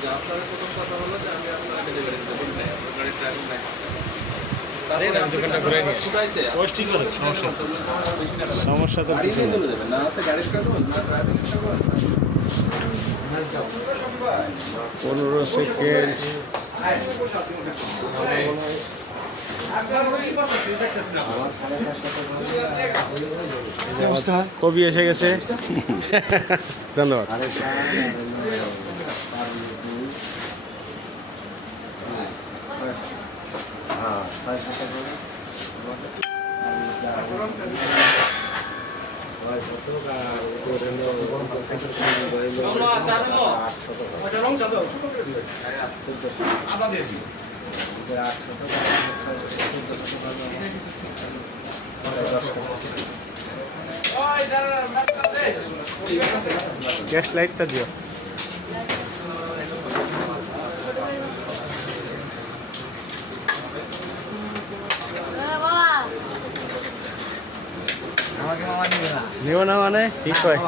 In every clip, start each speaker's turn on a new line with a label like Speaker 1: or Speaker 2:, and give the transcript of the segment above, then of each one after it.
Speaker 1: যে আপনার প্রথম কথা হলো যে আমি আপনার ডেলিভারি দিতে আপনার গাড়ির ড্রাইভিং লাইসেন্স
Speaker 2: এই না, আমি দোকানটা ঘুরাই নিয়ে আসি।
Speaker 1: কোথায়ছে
Speaker 2: ওই ঠিক আছে, সমস্যা তো
Speaker 1: গাড়ি নিয়ে চলে যাবেন না আছে গাড়ির কাগজ না ড্রাইভিং কাগজ
Speaker 2: পনেরো সেকেন্ড কবি এসে গেছে। ধন্যবাদ। গ্যাস লাইটটা দিও। নিও না মানে? ঠিক হয়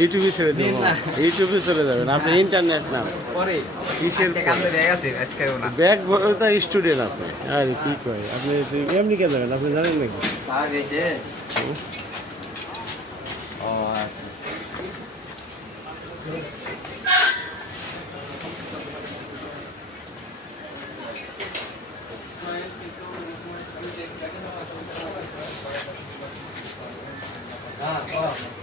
Speaker 2: ইউটিউবে ছেড়ে দেবো। ইউটিউবে চলে যাবেন। আপনি ইন্টারনেট না।
Speaker 3: পরে।
Speaker 2: কিসের
Speaker 3: ব্যাগ আছে আজকেও না।
Speaker 2: ব্যাগ ওটা স্টুডেন্ট আপনি। আরে কি কয়? আপনি এমনি কে যাবেন? আপনি জানেন নাকি?
Speaker 3: ও আচ্ছা। Ó.